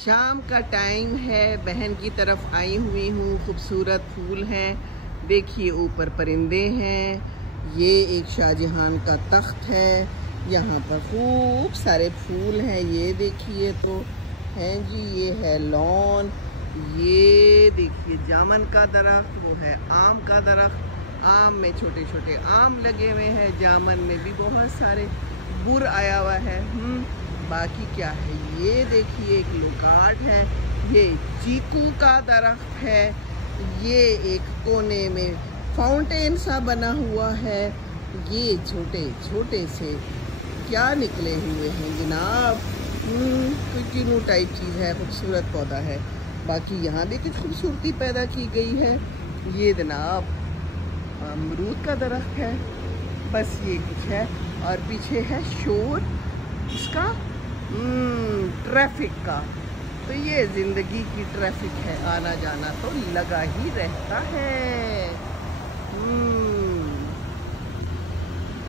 शाम का टाइम है, बहन की तरफ आई हुई हूँ। खूबसूरत फूल हैं, देखिए ऊपर परिंदे हैं। ये एक शाहजहां का तख्त है, यहाँ पर खूब सारे फूल हैं। ये देखिए तो हैं जी, ये है लॉन। ये देखिए जामन का दरख्त, वो है आम का दरख्त। आम में छोटे छोटे आम लगे हुए हैं, जामन में भी बहुत सारे बुर आया हुआ है। बाकी क्या है, ये देखिए एक लोकाट है, ये चीकू का दरख्त है। ये एक कोने में फाउंटेन सा बना हुआ है। ये छोटे छोटे से क्या निकले हुए हैं जनाब, किनू टाइप चीज़ है, खूबसूरत पौधा है। बाकी यहाँ भी कुछ खूबसूरती पैदा की गई है। ये जनाब अमरूद का दरख्त है। बस ये कुछ है, और पीछे है शोर इसका ट्रैफिक का। तो ये ज़िंदगी की ट्रैफिक है, आना जाना तो लगा ही रहता है।